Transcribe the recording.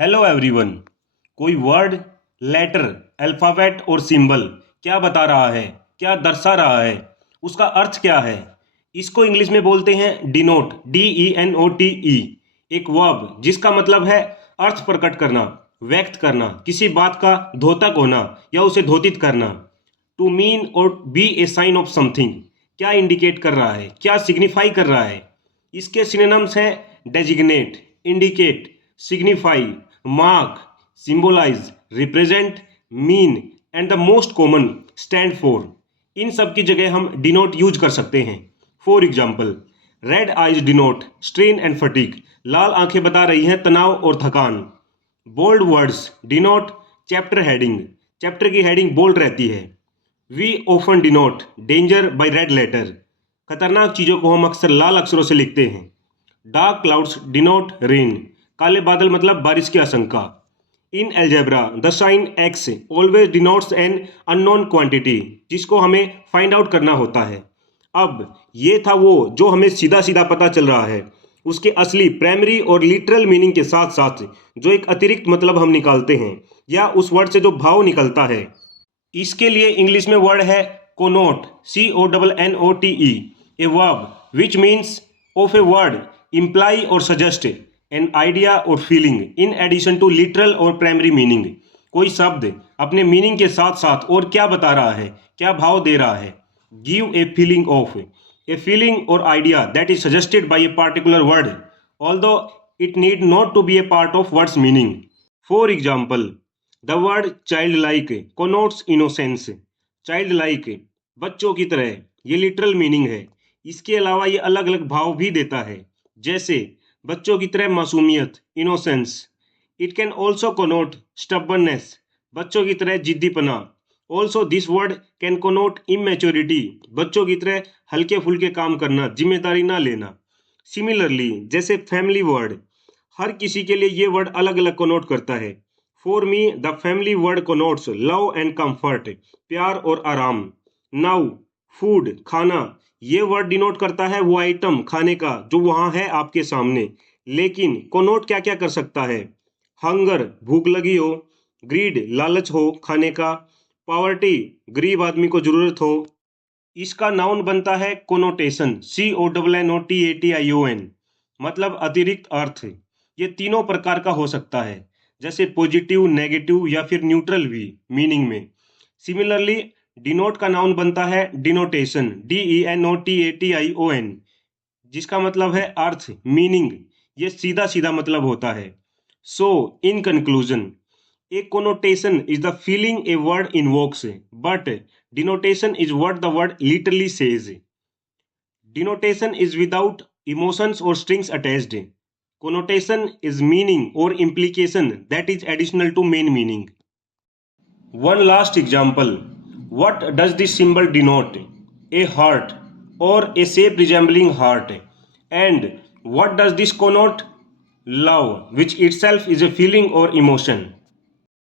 Hello everyone. कोई word, letter, alphabet और symbol क्या बता रहा है, क्या दर्शा रहा है, उसका अर्थ क्या है? इसको इंग्लिश में बोलते हैं डिनोट, DENOTE। एक वर्ब जिसका मतलब है अर्थ प्रकट करना, व्यक्त करना, किसी बात का द्योतक होना या उसे द्योतित करना। To mean or be a sign of something, क्या इंडिकेट कर रहा है, क्या सिग्निफाई कर रहा है। इसके सिनोनिम्स हैं designate, indicate, signify, mark, symbolise, represent, mean and the most common stand for. इन सब की जगह हम डिनोट यूज कर सकते हैं। For example, red eyes denote strain and fatigue, लाल आंखें बता रही हैं तनाव और थकान। Bold words denote chapter heading, chapter की हेडिंग बोल्ड रहती है। We often denote danger by red letter, खतरनाक चीज़ों को हम अक्सर लाल अक्षरों से लिखते हैं। डार्क क्लाउड्स डिनोट रेन, काले बादल मतलब बारिश की आशंका। In algebra the sign x always denotes an unknown quantity, जिसको हमें फाइंड आउट करना होता है। अब ये था वो जो हमें सीधा सीधा पता चल रहा है, उसके असली प्राइमरी और लिटरल मीनिंग के साथ साथ जो एक अतिरिक्त मतलब हम निकालते हैं या उस वर्ड से जो भाव निकलता है। इसके लिए इंग्लिश में वर्ड है connote, CONNOTE, a verb which means of a word imply or suggest an idea or feeling in addition to literal or primary meaning. कोई शब्द अपने मीनिंग के साथ साथ और क्या बता रहा है, क्या भाव दे रहा है। Give a feeling of, a feeling or idea that is suggested by a particular word although it need not to be a part of words meaning. For example, the word child like connotes innocence. Child like बच्चों की तरह, ये literal meaning है। इसके अलावा ये अलग अलग भाव भी देता है, जैसे बच्चों की तरह मासूमियत, innocence. It can also connote stubbornness, बच्चों की तरह जिद्दीपना। Also this word can connote immaturity, बच्चों की तरह हल्के फुल्के काम करना, जिम्मेदारी ना लेना। सिमिलरली, जैसे फैमिली वर्ड, हर किसी के लिए ये वर्ड अलग अलग connote करता है। For me the family word connotes love and comfort, प्यार और आराम। नाउ फूड, खाना, ये वर्ड डिनोट करता है वो आइटम खाने का जो वहां है आपके सामने। लेकिन connote क्या क्या कर सकता है? हंगर, भूख लगी हो। ग्रीड, लालच हो खाने का। पॉवर्टी, गरीब आदमी को जरूरत हो। इसका नाउन बनता है कोनोटेशन, CONNOTATION, मतलब अतिरिक्त अर्थ। ये तीनों प्रकार का हो सकता है, जैसे पॉजिटिव, नेगेटिव या फिर न्यूट्रल भी मीनिंग में। सिमिलरली, डिनोट का नाउन बनता है डिनोटेशन, DENOTATION, जिसका मतलब है अर्थ, मीनिंग। ये सीधा सीधा मतलब होता है। So in conclusion, a connotation is the feeling a word invokes, but denotation is what the word literally says. Denotation is without emotions or strings attached. Connotation is meaning or implication that is additional to main meaning. One last example. What does this symbol denote? A heart or a shape resembling heart. And what does this connote? Love, which itself is a feeling or emotion.